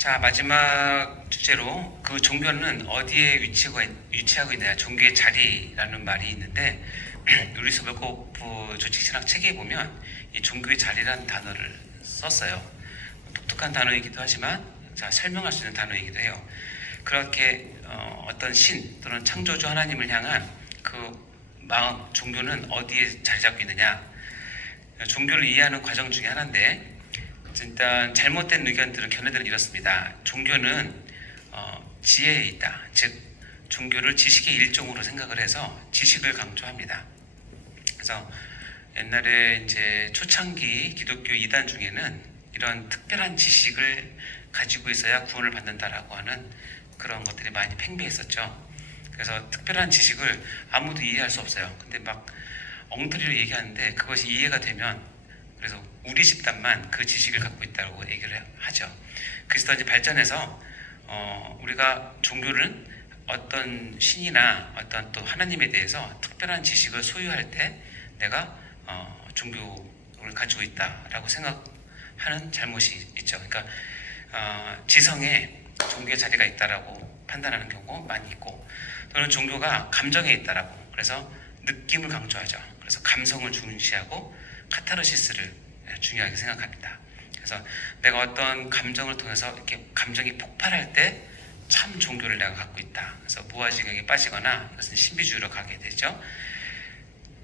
자, 마지막 주제로 그 종교는 어디에 위치하고 있느냐, 종교의 자리라는 말이 있는데 우리 소별코프 조직신학 책에 보면 이 종교의 자리라는 단어를 썼어요. 독특한 단어이기도 하지만 설명할 수 있는 단어이기도 해요. 그렇게 어떤 신 또는 창조주 하나님을 향한 그 마음, 종교는 어디에 자리 잡고 있느냐, 종교를 이해하는 과정 중에 하나인데, 일단 잘못된 의견들은 견해들은 이렇습니다. 종교는 지혜에 있다. 즉 종교를 지식의 일종으로 생각을 해서 지식을 강조합니다. 그래서 옛날에 이제 초창기 기독교 이단 중에는 이런 특별한 지식을 가지고 있어야 구원을 받는다라고 하는 그런 것들이 많이 팽배했었죠. 그래서 특별한 지식을 아무도 이해할 수 없어요. 근데 막 엉터리로 얘기하는데 그것이 이해가 되면, 그래서 우리 집단만 그 지식을 갖고 있다고 얘기를 하죠. 그래서 이제 발전해서 우리가 종교는 어떤 신이나 어떤 또 하나님에 대해서 특별한 지식을 소유할 때 내가 종교를 가지고 있다라고 생각하는 잘못이 있죠. 그러니까 지성에 종교의 자리가 있다라고 판단하는 경우 많이 있고, 또는 종교가 감정에 있다라고, 그래서 느낌을 강조하죠. 그래서 감성을 중시하고 카타르시스를 중요하게 생각합니다. 그래서 내가 어떤 감정을 통해서 이렇게 감정이 폭발할 때 참 종교를 내가 갖고 있다. 그래서 무아지경에 빠지거나 이것은 신비주의로 가게 되죠.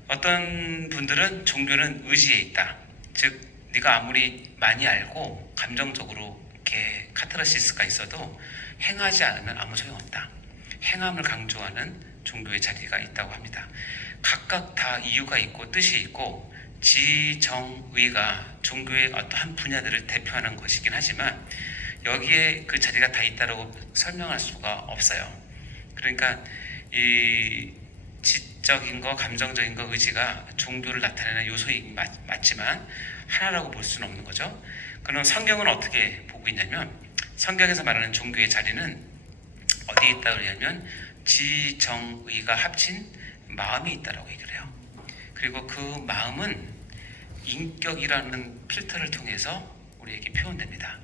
어떤 분들은 종교는 의지에 있다. 즉 네가 아무리 많이 알고 감정적으로 이렇게 카타르시스가 있어도 행하지 않으면 아무 소용없다. 행함을 강조하는 종교의 자리가 있다고 합니다. 각각 다 이유가 있고 뜻이 있고, 지정의가 종교의 어떤 한 분야들을 대표하는 것이긴 하지만 여기에 그 자리가 다 있다고 설명할 수가 없어요. 그러니까 이 지적인 거, 감정적인 거, 의지가 종교를 나타내는 요소이긴 맞지만 하나라고 볼 수는 없는 거죠. 그럼 성경은 어떻게 보고 있냐면, 성경에서 말하는 종교의 자리는 어디에 있다고 하냐면 지정의가 합친 마음이 있다라고 얘기를 해요. 그리고 그 마음은 인격이라는 필터를 통해서 우리에게 표현됩니다.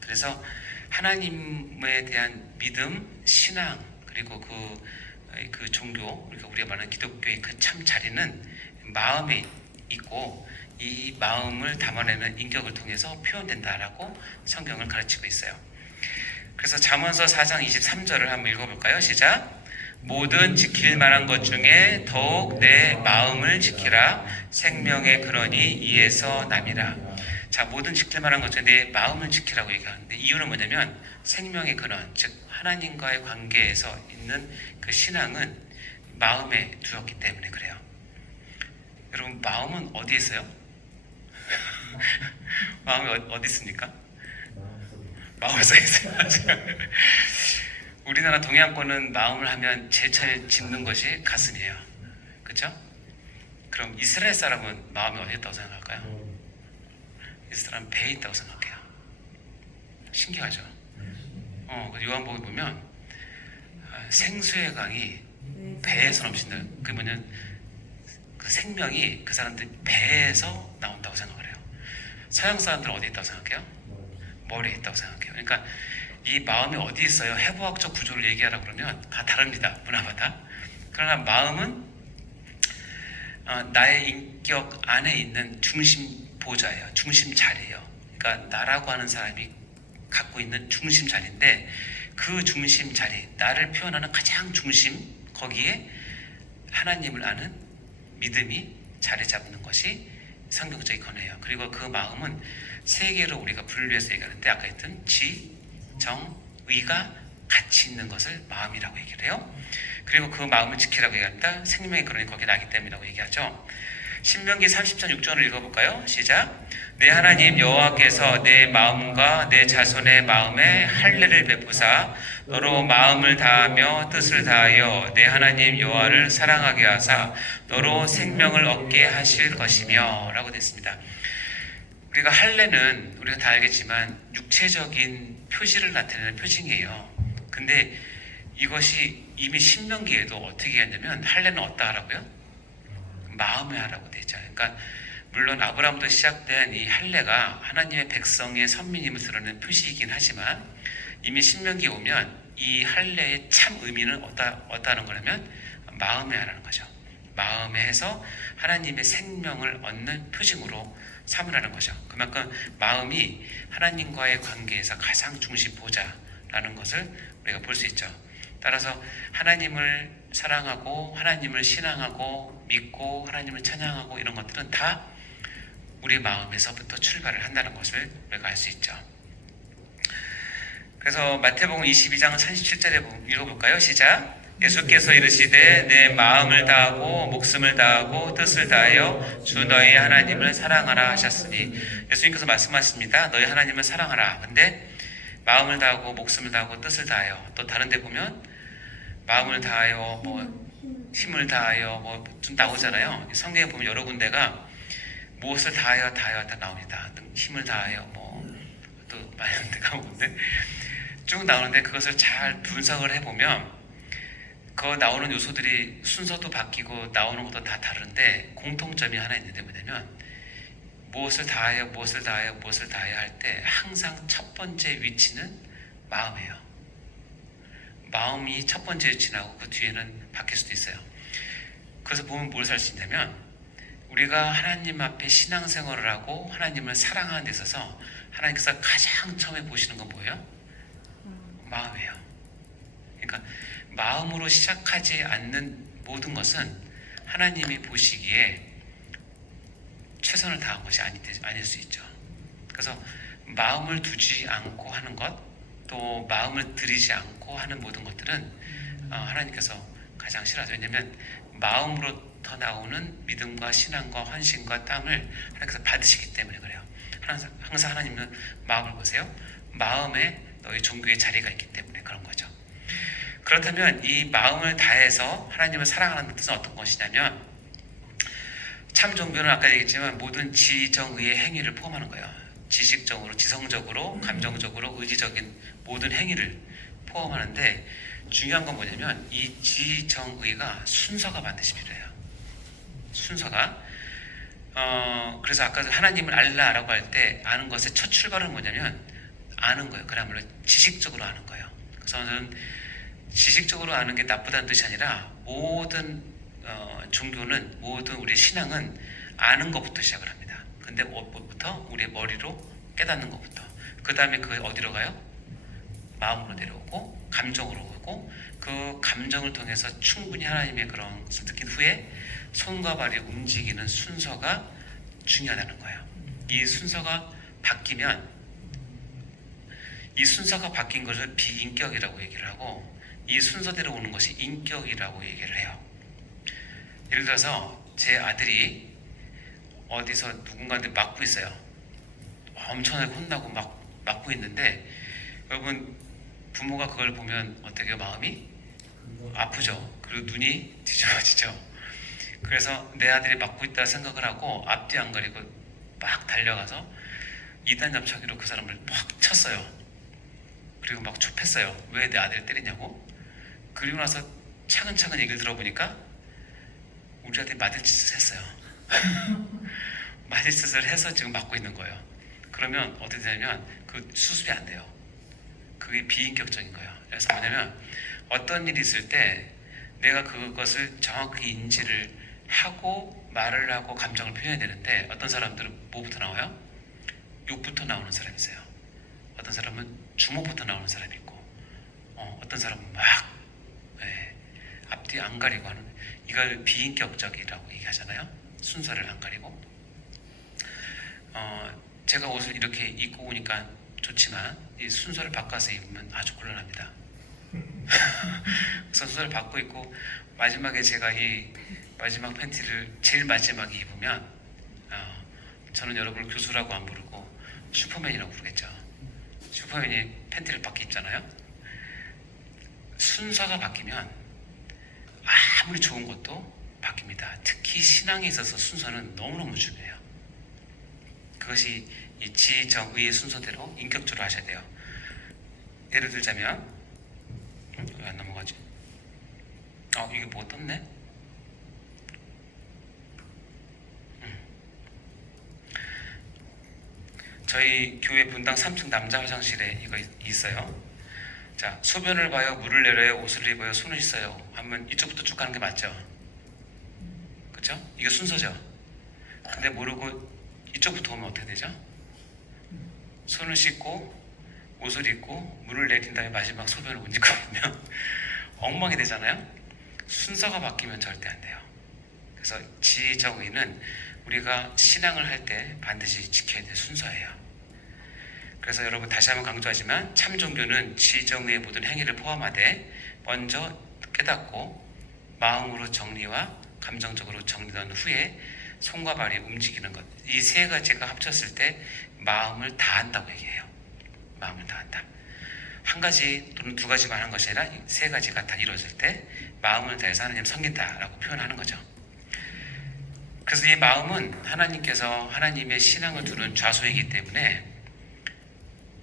그래서 하나님에 대한 믿음, 신앙, 그리고 그 종교, 그러니까 우리가 말하는 기독교의 그 참 자리는 마음에 있고, 이 마음을 담아내는 인격을 통해서 표현된다라고 성경을 가르치고 있어요. 그래서 잠언서 4장 23절을 한번 읽어볼까요? 시작. 모든 지킬 만한 것 중에 더욱 내 마음을 지키라. 생명의 근원이 이에서 남이라. 자, 모든 지킬 만한 것 중에 내 마음을 지키라고 얘기하는데, 이유는 뭐냐면 생명의 근원, 즉 하나님과의 관계에서 있는 그 신앙은 마음에 두었기 때문에 그래요. 여러분, 마음은 어디에 있어요? 마음이 어디 있습니까? 마음속에 있어요. 우리나라 동양권은 마음을 하면 제일 짚는 것이 가슴이에요. 그렇죠? 그럼 이스라엘 사람은 마음이 어디에 있다고 생각할까요? 이스라엘 사람은 배에 있다고 생각해요. 신기하죠? 요한복음에 보면 생수의 강이 배에서 넘친다. 그게 뭐냐면 그 생명이 그 사람들 배에서 나온다고 생각을 해요. 서양 사람들은 어디에 있다고 생각해요? 머리에 있다고 생각해요. 그러니까 이 마음이 어디 있어요? 해부학적 구조를 얘기하라 그러면 다 다릅니다. 문화마다. 그러나 마음은 나의 인격 안에 있는 중심 보좌예요. 중심 자리예요. 그러니까 나라고 하는 사람이 갖고 있는 중심 자리인데, 그 중심 자리, 나를 표현하는 가장 중심, 거기에 하나님을 아는 믿음이 자리 잡는 것이 성경적인 권해예요. 그리고 그 마음은 세 개로 우리가 분류해서 얘기하는데, 아까 했던 지, 정, 의가 같이 있는 것을 마음이라고 얘기를 해요. 그리고 그 마음을 지키라고 얘기합니다. 생명의 근원이 거기에 나기 때문이라고 얘기하죠. 신명기 30장 6절을 읽어볼까요? 시작. 내 하나님 여호와께서 내 마음과 내 자손의 마음에 할례를 베푸사 너로 마음을 다하며 뜻을 다하여 내 하나님 여호와를 사랑하게 하사 너로 생명을 얻게 하실 것이며 라고 됐습니다. 우리가 할례는 우리가 다 알겠지만 육체적인 표시를 나타내는 표징이에요. 근데 이것이 이미 신명기에도 어떻게 했냐면 할례는 어디다 하라고요? 마음에 하라고 되어 있잖아요. 그러니까 물론 아브라함부터 시작된 이 할례가 하나님의 백성의 선민임을 드러내는 표시이긴 하지만 이미 신명기에 오면 이 할례의 참 의미는 어떠하는 거냐면 마음에 하라는 거죠. 마음에 해서 하나님의 생명을 얻는 표징으로 삼으라는 거죠. 그만큼 마음이 하나님과의 관계에서 가장 중시 보자라는 것을 우리가 볼 수 있죠. 따라서 하나님을 사랑하고 하나님을 신앙하고 믿고 하나님을 찬양하고 이런 것들은 다 우리 마음에서부터 출발을 한다는 것을 우리가 알 수 있죠. 그래서 마태복음 22장 37절에 읽어볼까요? 시작. 예수께서 이르시되 내 마음을 다하고 목숨을 다하고 뜻을 다하여 주 너희 하나님을 사랑하라 하셨으니, 예수님께서 말씀하십니다. 너희 하나님을 사랑하라. 근데 마음을 다하고 목숨을 다하고 뜻을 다하여, 또 다른 데 보면 마음을 다하여 힘을 다하여 좀 나오잖아요. 성경에 보면 여러 군데가 무엇을 다하여 다 나옵니다. 힘을 다하여 또 많은 데가 오는데 쭉 나오는데, 그것을 잘 분석을 해보면 그 나오는 요소들이 순서도 바뀌고 나오는 것도 다 다른데 공통점이 하나 있는데 뭐냐면 무엇을 다하여 할 때 항상 첫 번째 위치는 마음이에요. 마음이 첫 번째 위치나고 그 뒤에는 바뀔 수도 있어요. 그래서 보면 뭘 살 수 있냐면 우리가 하나님 앞에 신앙생활을 하고 하나님을 사랑하는 데 있어서 하나님께서 가장 처음에 보시는 건 뭐예요? 마음이에요. 그러니까 마음으로 시작하지 않는 모든 것은 하나님이 보시기에 최선을 다한 것이 아닐 수 있죠. 그래서 마음을 두지 않고 하는 것, 또 마음을 들이지 않고 하는 모든 것들은 하나님께서 가장 싫어하죠. 왜냐하면 마음으로부터 나오는 믿음과 신앙과 헌신과 땀을 하나님께서 받으시기 때문에 그래요. 항상 하나님은 마음을 보세요. 마음에 너희 종교의 자리가 있기 때문에 그런 거죠. 그렇다면 이 마음을 다해서 하나님을 사랑하는 뜻은 어떤 것이냐면, 참 종교는 아까 얘기했지만 모든 지정의의 행위를 포함하는 거예요. 지식적으로, 지성적으로, 감정적으로, 의지적인 모든 행위를 포함하는데, 중요한 건 뭐냐면 이 지정의가 순서가 반드시 필요해요. 순서가 그래서 아까 하나님을 알라라고 할 때 아는 것의 첫 출발은 뭐냐면 아는 거예요. 그야말로 지식적으로 아는 거예요. 그래서 저는 지식적으로 아는 게 나쁘다는 뜻이 아니라 모든 종교는, 모든 우리의 신앙은 아는 것부터 시작을 합니다. 근데 뭐부터? 우리의 머리로 깨닫는 것부터. 그 다음에 그게 어디로 가요? 마음으로 내려오고 감정으로 오고, 그 감정을 통해서 충분히 하나님의 그런 것을 느낀 후에 손과 발이 움직이는 순서가 중요하다는 거예요. 이 순서가 바뀌면, 이 순서가 바뀐 것을 비인격이라고 얘기를 하고, 이 순서대로 오는 것이 인격이라고 얘기를 해요. 예를 들어서 제 아들이 어디서 누군가한테 맞고 있어요. 엄청나게 혼나고 맞고 있는데, 여러분 부모가 그걸 보면 어떻게 마음이 아프죠. 그리고 눈이 뒤집어지죠. 그래서 내 아들이 맞고 있다 생각을 하고 앞뒤 안 가리고 막 달려가서 2단 잡차기로 그 사람을 막 쳤어요. 그리고 막 좁혔어요. 왜 내 아들을 때리냐고. 그리고 나서 차근차근 얘기를 들어보니까 우리 아들이 맞을 짓을 했어요. 맞을 짓을 해서 지금 맞고 있는 거예요. 그러면 어떻게 되냐면 그 수습이 안 돼요. 그게 비인격적인 거예요. 그래서 뭐냐면 어떤 일이 있을 때 내가 그것을 정확히 인지를 하고 말을 하고 감정을 표현해야 되는데, 어떤 사람들은 뭐부터 나와요? 욕부터 나오는 사람이 있어요. 어떤 사람은 주먹부터 나오는 사람이 있고, 어떤 사람은 막 앞뒤 안 가리고 하는, 이걸 비인격적이라고 얘기하잖아요. 순서를 안 가리고. 제가 옷을 이렇게 입고 오니까 좋지만 이 순서를 바꿔서 입으면 아주 곤란합니다. 그래서 순서를 바꿔 입고 마지막에 제가 이 마지막 팬티를 제일 마지막에 입으면 저는 여러분을 교수라고 안 부르고 슈퍼맨이라고 부르겠죠. 슈퍼맨이 팬티를 바꿔 입잖아요. 순서가 바뀌면 아무리 좋은 것도 바뀝니다. 특히 신앙에 있어서 순서는 너무너무 중요해요. 그것이 이 지정의의 순서대로 인격적으로 하셔야 돼요. 예를 들자면 왜 안 넘어가지? 이게 뭐 떴네? 저희 교회 분당 3층 남자 화장실에 이거 있어요. 자, 소변을 봐요, 물을 내려요, 옷을 입어요, 손을 씻어요 하면 이쪽부터 쭉 가는 게 맞죠? 그쵸? 이게 순서죠. 근데 모르고 이쪽부터 오면 어떻게 되죠? 손을 씻고 옷을 입고 물을 내린 다음에 마지막 소변을 옮기고 보면 엉망이 되잖아요. 순서가 바뀌면 절대 안 돼요. 그래서 지정의는 우리가 신앙을 할 때 반드시 지켜야 될 순서예요. 그래서 여러분 다시 한번 강조하지만 참 종교는 지정의의 모든 행위를 포함하되 먼저 깨닫고 마음으로 정리와 감정적으로 정리한 후에 손과 발이 움직이는 것, 이 세 가지가 합쳤을 때 마음을 다한다고 얘기해요. 마음을 다한다. 한 가지 또는 두 가지만 하는 것이 아니라 세 가지가 다 이루어질 때 마음을 다해서 하나님을 섬긴다라고 표현하는 거죠. 그래서 이 마음은 하나님께서 하나님의 신앙을 두는 좌소이기 때문에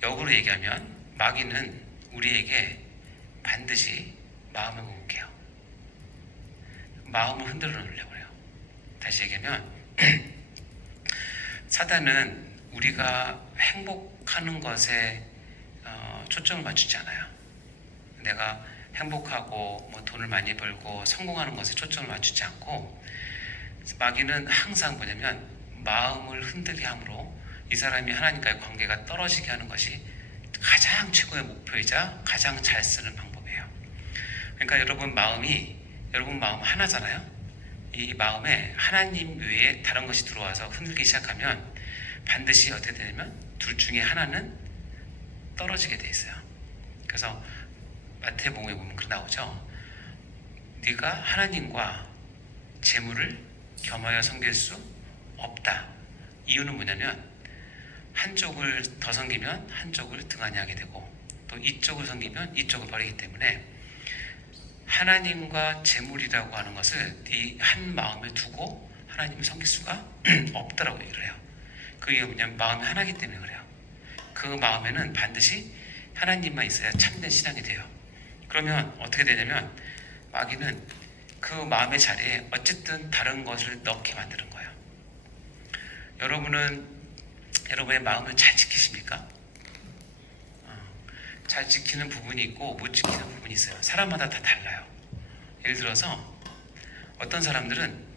역으로 얘기하면 마귀는 우리에게 반드시 마음을 공격해요. 마음을 흔들어 놓으려고 해요. 다시 얘기하면 사단은 우리가 행복하는 것에 초점을 맞추지 않아요. 내가 행복하고 뭐 돈을 많이 벌고 성공하는 것에 초점을 맞추지 않고 마귀는 항상 뭐냐면 마음을 흔들게 함으로 이 사람이 하나님과의 관계가 떨어지게 하는 것이 가장 최고의 목표이자 가장 잘 쓰는 방법이에요. 그러니까 여러분 마음 하나잖아요. 이 마음에 하나님 외에 다른 것이 들어와서 흔들기 시작하면 반드시 어떻게 되냐면 둘 중에 하나는 떨어지게 돼 있어요. 그래서 마태복음에 보면 그렇게 나오죠. 네가 하나님과 재물을 겸하여 섬길 수 없다. 이유는 뭐냐면 한쪽을 더 섬기면 한쪽을 등한히 하게 되고 또 이쪽을 섬기면 이쪽을 버리기 때문에 하나님과 재물이라고 하는 것을 이 한 마음에 두고 하나님을 섬길 수가 없다라고 얘기를 해요. 그 이유는 뭐냐면 마음이 하나이기 때문에 그래요. 그 마음에는 반드시 하나님만 있어야 참된 신앙이 돼요. 그러면 어떻게 되냐면 마귀는 그 마음의 자리에 어쨌든 다른 것을 넣게 만드는 거예요. 여러분은 여러분의 마음을 잘 지키십니까? 잘 지키는 부분이 있고 못 지키는 부분이 있어요. 사람마다 다 달라요. 예를 들어서 어떤 사람들은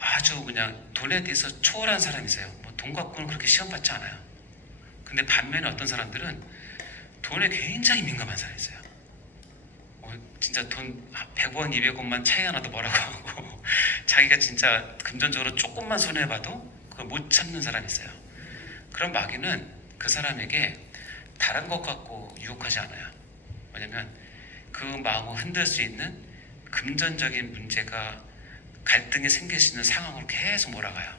아주 그냥 돈에 대해서 초월한 사람이 있어요. 뭐 돈 갖고는 그렇게 시험 받지 않아요. 근데 반면에 어떤 사람들은 돈에 굉장히 민감한 사람이 있어요. 진짜 돈 100원, 200원만 차이가 나도 뭐라고 하고 자기가 진짜 금전적으로 조금만 손해봐도 그걸 못 참는 사람이 있어요. 그런 마귀는 그 사람에게 다른 것 갖고 유혹하지 않아요. 뭐냐면 그 마음을 흔들 수 있는 금전적인 문제가 갈등이 생길 수 있는 상황으로 계속 몰아가요.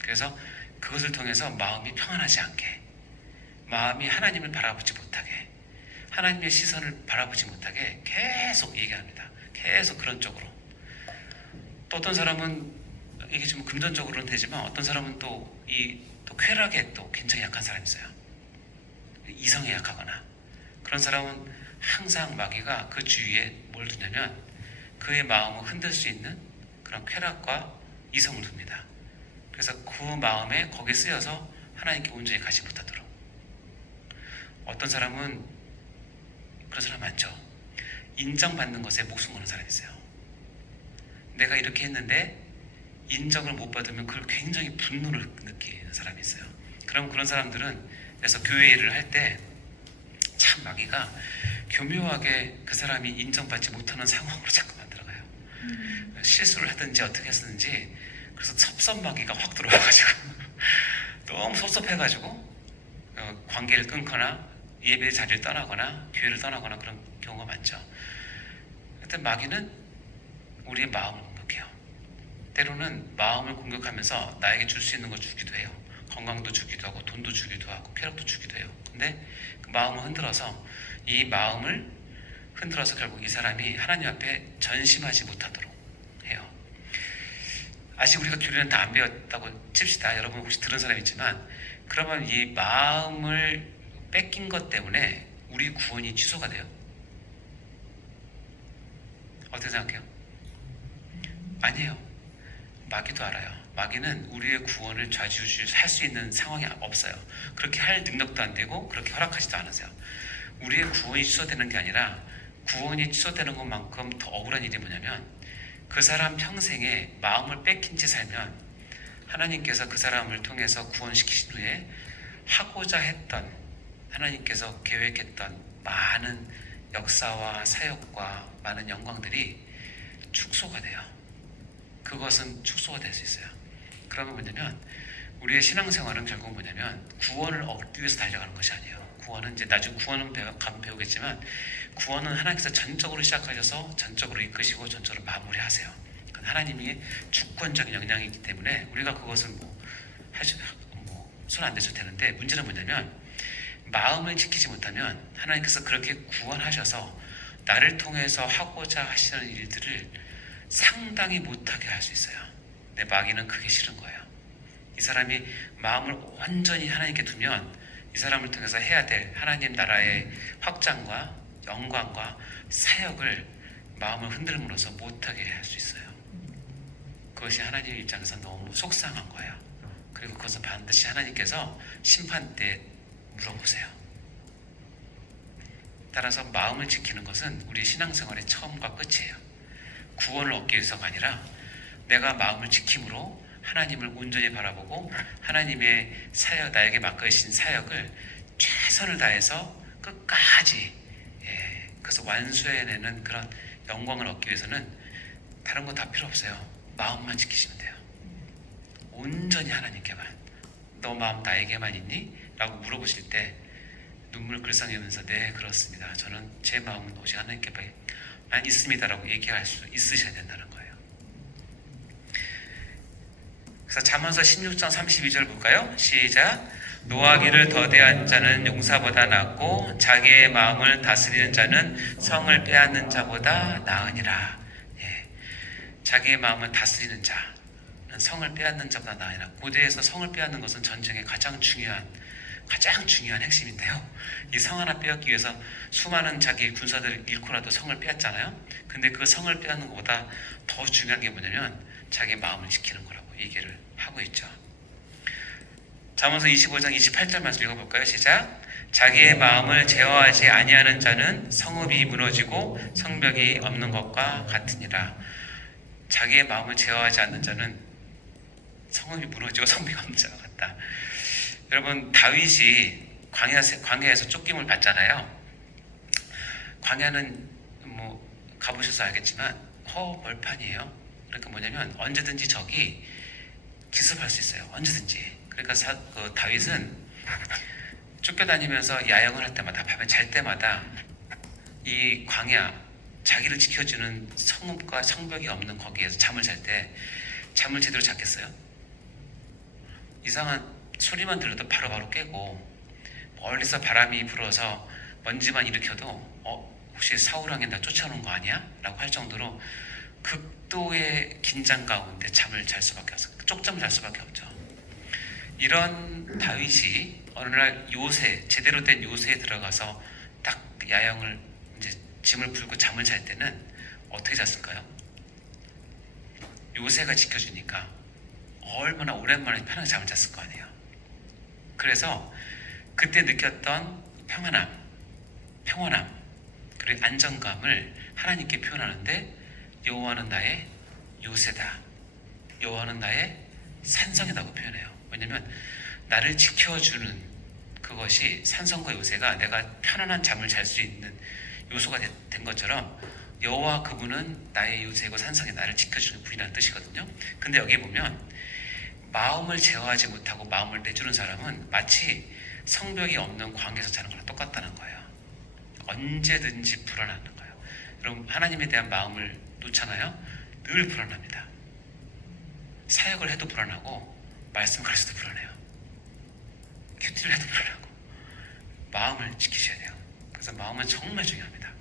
그래서 그것을 통해서 마음이 평안하지 않게, 마음이 하나님을 바라보지 못하게, 하나님의 시선을 바라보지 못하게 계속 얘기합니다. 계속 그런 쪽으로. 또 어떤 사람은 이게 좀 금전적으로는 되지만 어떤 사람은 또 쾌락에 또 굉장히 약한 사람이 있어요. 이성에 약하거나 그런 사람은 항상 마귀가 그 주위에 뭘 두냐면 그의 마음을 흔들 수 있는 그런 쾌락과 이성을 둡니다. 그래서 그 마음에 거기에 쓰여서 하나님께 온전히 가지 못하도록. 어떤 사람은 그런 사람 많죠. 인정받는 것에 목숨 거는 사람이 있어요. 내가 이렇게 했는데 인정을 못 받으면 그걸 굉장히 분노를 느끼는 사람이 있어요. 그럼 그런 사람들은 그래서 교회 일을 할 때 참 마귀가 교묘하게 그 사람이 인정받지 못하는 상황으로 자꾸 만들어가요. 실수를 하든지 어떻게 했는지. 그래서 섭섭마귀가 확 들어와가지고 너무 섭섭해가지고 관계를 끊거나 예배 자리를 떠나거나 교회를 떠나거나 그런 경우가 많죠. 하여튼 마귀는 우리의 마음을 공격해요. 때로는 마음을 공격하면서 나에게 줄 수 있는 걸 주기도 해요. 건강도 주기도 하고 돈도 주기도 하고 쾌락도 주기도 해요. 근데 그 마음을 흔들어서 이 마음을 흔들어서 결국 이 사람이 하나님 앞에 전심하지 못하도록 해요. 아직 우리가 교리는 다 안 배웠다고 칩시다. 여러분 혹시 들은 사람 있지만 그러면 이 마음을 뺏긴 것 때문에 우리 구원이 취소가 돼요? 어떻게 생각해요? 아니에요. 마귀도 알아요. 마귀는 우리의 구원을 좌지우지할 수 있는 상황이 없어요. 그렇게 할 능력도 안 되고 그렇게 허락하지도 않으세요. 우리의 구원이 취소되는 게 아니라 구원이 취소되는 것만큼 더 억울한 일이 뭐냐면 그 사람 평생에 마음을 뺏긴 채 살면 하나님께서 그 사람을 통해서 구원시키신 후에 하고자 했던 하나님께서 계획했던 많은 역사와 사역과 많은 영광들이 축소가 돼요. 그것은 축소가 될 수 있어요. 그러면 뭐냐면 우리의 신앙생활은 결국 뭐냐면 구원을 얻기 위해서 달려가는 것이 아니에요. 구원은 이제 나중에 구원은 가면 배우겠지만 구원은 하나님께서 전적으로 시작하셔서 전적으로 이끄시고 전적으로 마무리하세요. 그건 하나님이 주권적인 역량이기 때문에 우리가 그것을 손 안 대셔도 되는데 문제는 뭐냐면 마음을 지키지 못하면 하나님께서 그렇게 구원하셔서 나를 통해서 하고자 하시는 일들을 상당히 못하게 할 수 있어요. 내 마귀는 그게 싫은 거예요. 이 사람이 마음을 완전히 하나님께 두면 이 사람을 통해서 해야 될 하나님 나라의 확장과 영광과 사역을 마음을 흔들므로써 못하게 할 수 있어요. 그것이 하나님 입장에서 너무 속상한 거예요. 그리고 그것은 반드시 하나님께서 심판 때 물어보세요. 따라서 마음을 지키는 것은 우리 신앙생활의 처음과 끝이에요. 구원을 얻기 위해서가 아니라 내가 마음을 지킴으로 하나님을 온전히 바라보고 하나님의 사역, 나에게 맡겨주신 사역을 최선을 다해서 끝까지 그래서 완수해내는 그런 영광을 얻기 위해서는 다른 거 다 필요 없어요. 마음만 지키시면 돼요. 온전히 하나님께만. 너 마음 나에게만 있니? 라고 물어보실 때 눈물 글썽이면서 네 그렇습니다. 저는 제 마음은 오직 하나님께만 있습니다 라고 얘기할 수 있으셔야 된다는 거예요. 그래서 잠언서 16장 32절 볼까요? 시작. 노하기를 더대한 자는 용사보다 낫고 자기의 마음을 다스리는 자는 성을 빼앗는 자보다 나으니라. 자기의 마음을 다스리는 자는 성을 빼앗는 자보다 나으니라. 고대에서 성을 빼앗는 것은 전쟁의 가장 중요한 핵심인데요. 이 성 하나 빼앗기 위해서 수많은 자기 군사들을 잃고라도 성을 빼앗잖아요. 근데 그 성을 빼앗는 것보다 더 중요한 게 뭐냐면 자기 마음을 지키는 거라고 얘기를 하고 있죠. 잠언서 25장 28절 말씀 읽어볼까요? 시작. 자기의 마음을 제어하지 아니하는 자는 성읍이 무너지고 성벽이 없는 것과 같으니라. 자기의 마음을 제어하지 않는 자는 성읍이 무너지고 성벽이 없는 자가 같다. 여러분 다윗이 광야에서 쫓김을 받잖아요. 광야는 가보셔서 알겠지만 벌판이에요. 그러니까 뭐냐면 언제든지 적이 기습할 수 있어요. 언제든지. 그러니까 다윗은 쫓겨다니면서 야영을 할 때마다 밤에 잘 때마다 이 광야 자기를 지켜주는 성읍과 성벽이 없는 거기에서 잠을 잘 때 잠을 제대로 잤겠어요? 이상한 소리만 들려도 바로바로 깨고 멀리서 바람이 불어서 먼지만 일으켜도 혹시 사울왕이 나 쫓아오는 거 아니야? 라고 할 정도로 극도의 긴장 가운데 잠을 잘 수밖에 없어요. 쪽잠을 잘 수밖에 없죠. 이런 다윗이 어느 날 제대로 된 요새에 들어가서 딱 야영을 이제 짐을 풀고 잠을 잘 때는 어떻게 잤을까요? 요새가 지켜주니까 얼마나 오랜만에 편하게 잠을 잤을 거 아니에요. 그래서 그때 느꼈던 평안함 그리고 안정감을 하나님께 표현하는데 여호와는 나의 요새다. 여호와는 나의 산성이라고 표현해요. 왜냐하면 나를 지켜주는 그것이 산성과 요새가 내가 편안한 잠을 잘 수 있는 요소가 된 것처럼 여호와 그분은 나의 요새고 산성이 나를 지켜주는 분이라는 뜻이거든요. 근데 여기 보면 마음을 제어하지 못하고 마음을 내주는 사람은 마치 성벽이 없는 광에서 자는 거랑 똑같다는 거예요. 언제든지 불안하는 거예요. 여러분 하나님에 대한 마음을 놓잖아요. 늘 불안합니다. 사역을 해도 불안하고 말씀 가르쳐도 불안해요. 큐티를 해도 불안하고 마음을 지키셔야 돼요. 그래서 마음은 정말 중요합니다.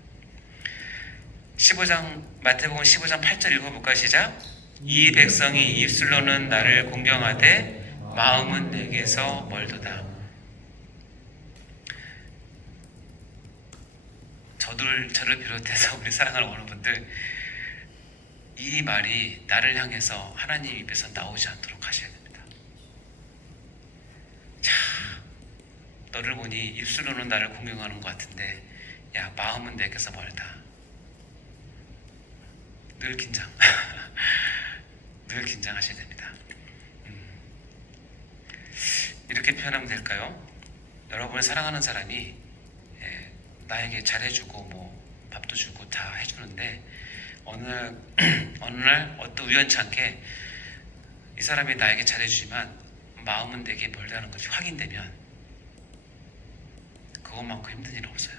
15장 마태복음 15장 8절 읽어볼까요? 시작. 이 백성이 입술로는 나를 공경하되 마음은 내게서 멀도다. 저를 비롯해서 우리 사랑하는 어른분들 이 말이 나를 향해서 하나님 입에서 나오지 않도록 하셔야 됩니다. 자, 너를 보니 입술로는 나를 공경하는 것 같은데 야, 마음은 내게서 멀다. 늘 긴장. 늘 긴장하셔야 됩니다. 이렇게 표현하면 될까요? 여러분을 사랑하는 사람이 나에게 잘해주고 뭐 밥도 주고 다 해주는데 어느 날 어떤 우연치 않게 이 사람이 나에게 잘해주지만 마음은 내게 멀다는 것이 확인되면 그것만큼 힘든 일은 없어요.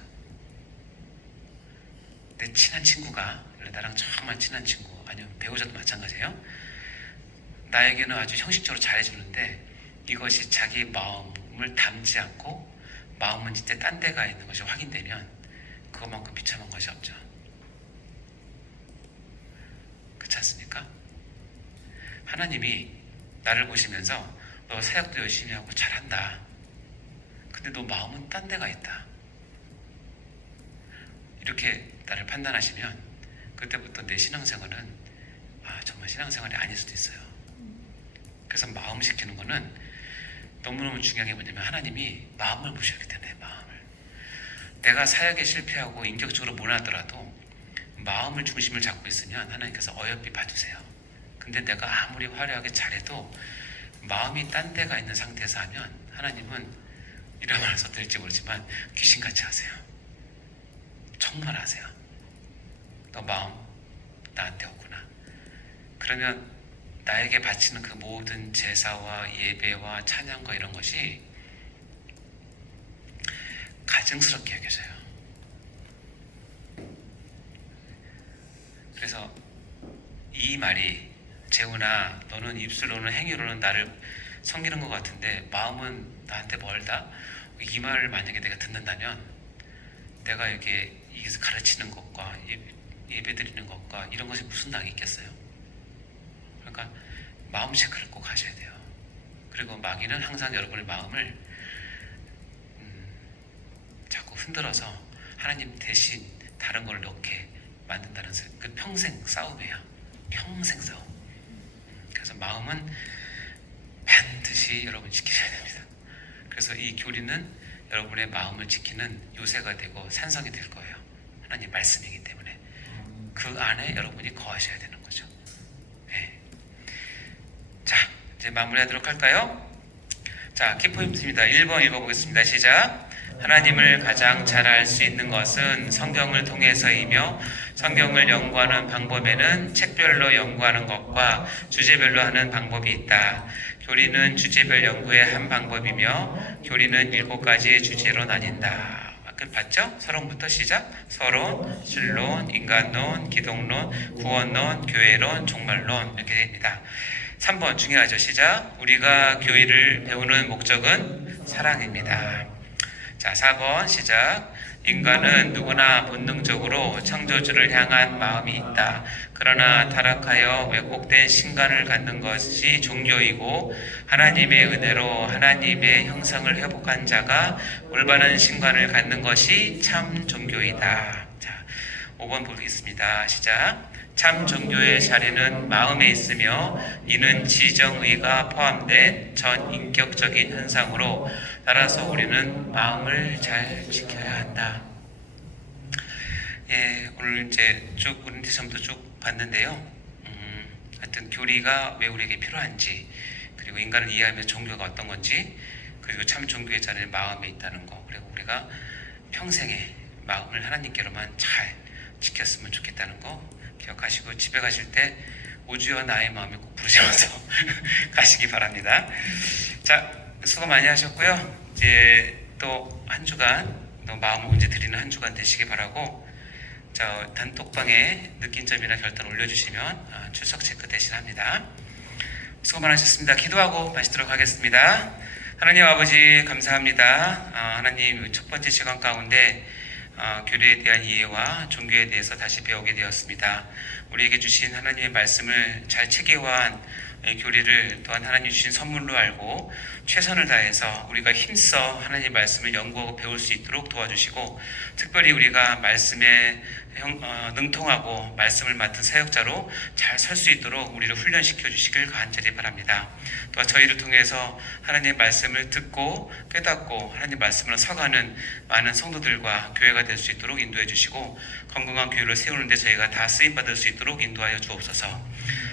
내 친한 친구가 나랑 정말 친한 친구 아니면 배우자도 마찬가지예요. 나에게는 아주 형식적으로 잘해주는데 이것이 자기 마음을 담지 않고 마음은 진짜 딴 데가 있는 것이 확인되면 그것만큼 비참한 것이 없죠. 그렇지 않습니까? 하나님이 나를 보시면서 너 사역도 열심히 하고 잘한다. 근데 너 마음은 딴 데가 있다. 이렇게 나를 판단하시면 그때부터 내 신앙생활은 정말 신앙생활이 아닐 수도 있어요. 그래서 마음 지키는 거는 너무너무 중요한 게 뭐냐면 하나님이 마음을 보셔야 되네. 마음을. 내가 사역에 실패하고 인격적으로 무난하더라도 마음을 중심을 잡고 있으면 하나님께서 어여삐 봐주세요. 근데 내가 아무리 화려하게 잘해도 마음이 딴 데가 있는 상태에서 하면 하나님은 이런 말을 써도 될지 모르지만 귀신같이 하세요. 정말 하세요. 너 마음 나한테 오구나. 그러면 나에게 바치는 그 모든 제사와 예배와 찬양과 이런 것이 가증스럽게 여겨져요. 그래서 이 말이 재훈아 너는 입술로는 행위로는 나를 섬기는 것 같은데 마음은 나한테 멀다. 이 말을 만약에 내가 듣는다면 내가 이렇게 여기서 가르치는 것과 예배 드리는 것과 이런 것이 무슨 낙이 있겠어요? 그러니까 마음 체크를 꼭 하셔야 돼요. 그리고 마귀는 항상 여러분의 마음을 자꾸 흔들어서 하나님 대신 다른 걸 넣게 만든다는 그 평생 싸움이에요. 평생 싸움. 그래서 마음은 반드시 여러분 지키셔야 됩니다. 그래서 이 교리는 여러분의 마음을 지키는 요새가 되고 산성이 될 거예요. 하나님 말씀이기 때문에 그 안에 여러분이 거하셔야 되는 거죠. 네. 자, 이제 마무리하도록 할까요? 자, 키포인트입니다. 1번 읽어보겠습니다. 시작. 하나님을 가장 잘 알 수 있는 것은 성경을 통해서이며 성경을 연구하는 방법에는 책별로 연구하는 것과 주제별로 하는 방법이 있다. 교리는 주제별 연구의 한 방법이며 교리는 7가지의 주제로 나뉜다. 끝 봤죠? 서론부터 시작. 서론, 신론, 인간론, 기독론, 구원론, 교회론, 종말론 이렇게 됩니다. 3번 중요하죠. 시작. 우리가 교리를 배우는 목적은 사랑입니다. 자, 4번 시작. 인간은 누구나 본능적으로 창조주를 향한 마음이 있다. 그러나 타락하여 왜곡된 신간을 갖는 것이 종교이고 하나님의 은혜로 하나님의 형상을 회복한 자가 올바른 신간을 갖는 것이 참 종교이다. 자, 5번 보겠습니다. 시작. 참 종교의 자리는 마음에 있으며 이는 지정의가 포함된 전 인격적인 현상으로 따라서 우리는 마음을 잘 지켜야 한다. 예, 오늘 이제 쭉 고린도서부터 쭉 봤는데요. 하여튼 교리가 왜 우리에게 필요한지, 그리고 인간을 이해하며 종교가 어떤 건지, 그리고 참 종교의 자리는 마음에 있다는 거, 그리고 우리가 평생에 마음을 하나님께로만 잘 지켰으면 좋겠다는 거 기억하시고 집에 가실 때 우주여 나의 마음을 꼭 부르시면서 가시기 바랍니다. 자, 수고 많이 하셨고요. 이제 또 한 주간 또 마음을 온전히 드리는 한 주간 되시기 바라고, 자, 단톡방에 느낀 점이나 결단 올려주시면 출석 체크 대신합니다. 수고 많으셨습니다. 기도하고 마치도록 하겠습니다. 하나님 아버지 감사합니다. 하나님 첫 번째 시간 가운데 교리에 대한 이해와 종교에 대해서 다시 배우게 되었습니다. 우리에게 주신 하나님의 말씀을 잘 체계화한 교리를 또한 하나님 주신 선물로 알고 최선을 다해서 우리가 힘써 하나님 말씀을 연구하고 배울 수 있도록 도와주시고, 특별히 우리가 말씀에 능통하고 말씀을 맡은 사역자로 잘 설 수 있도록 우리를 훈련시켜 주시길 간절히 바랍니다. 또한 저희를 통해서 하나님의 말씀을 듣고 깨닫고 하나님 말씀으로 서가는 많은 성도들과 교회가 될 수 있도록 인도해 주시고, 건강한 교회를 세우는데 저희가 다 쓰임받을 수 있도록 인도하여 주옵소서.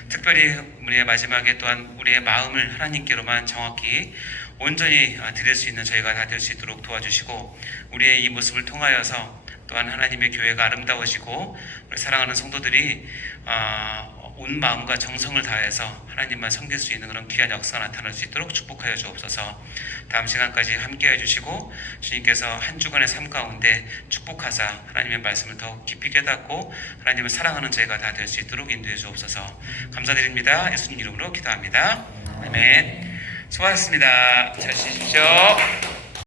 특별히 우리의 마지막에 또한 우리의 마음을 하나님께로만 정확히 온전히 드릴 수 있는 저희가 다 될 수 있도록 도와주시고, 우리의 이 모습을 통하여서 또한 하나님의 교회가 아름다워지고 우리 사랑하는 성도들이 온 마음과 정성을 다해서 하나님만 섬길 수 있는 그런 귀한 역사가 나타날 수 있도록 축복하여 주옵소서. 다음 시간까지 함께해 주시고, 주님께서 한 주간의 삶 가운데 축복하사 하나님의 말씀을 더욱 깊이 깨닫고 하나님을 사랑하는 저희가 다 될 수 있도록 인도해 주옵소서. 감사드립니다. 예수님 이름으로 기도합니다. 아멘. 수고하셨습니다. 잘 쉬십시오.